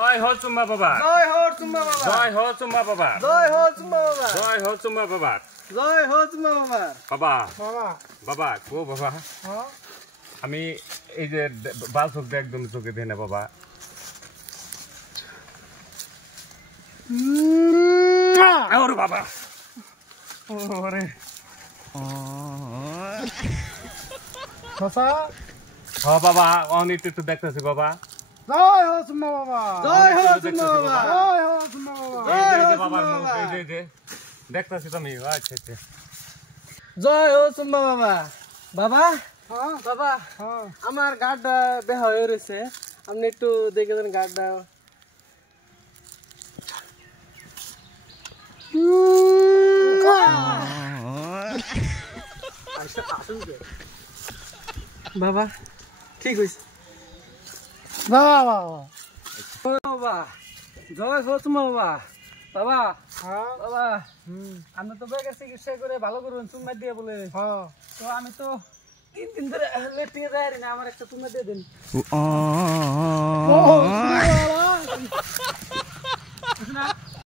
জয় হো চুম্মা বাবা, জয় হো চুম্মা বাবা, জয় হো চুম্মা বাবা, জয় হো চুম্মা বাবা, জয় হো চুম্মা বাবা, জয় হো চুম্মা বাবা। বাবা বাবা বাবা ও বাবা, হ্যাঁ আমি এই যে বাল চোখ দিয়ে একদম চোখে দেয় না বাবা। ওরে বাবা, ওরে খসা হ্যাঁ বাবা, অনেক একটু দেখতেছি বাবা। জয় হো চুম্মা বাবা, জয় হো চুম্মা বাবা, জয় হো চুম্মা বাবা, এই যে বাবার মুখ, এই যে দেখতেছি তো আমি। আচ্ছা আচ্ছা, জয় হো চুম্মা বাবা। বাবা হ্যাঁ বাবা হ্যাঁ আমার গাড়টা বেহা হয়ে রয়েছে, আপনি একটু দেখে দেন গাড়টা। বাবা ঠিক হয়েছে। বাবা বাবা জয় হো চুম্মা বাবা। বাবা হ্যাঁ বাবা আমি তো বেগের চিকিৎসা করে ভালো করবেন চুম্মা দিয়ে বলে, হ্যাঁ তো আমি তো 3 দিন ধরে লেট্রিনে যাই না, আমার একটা চুম্মা দিয়ে দিন।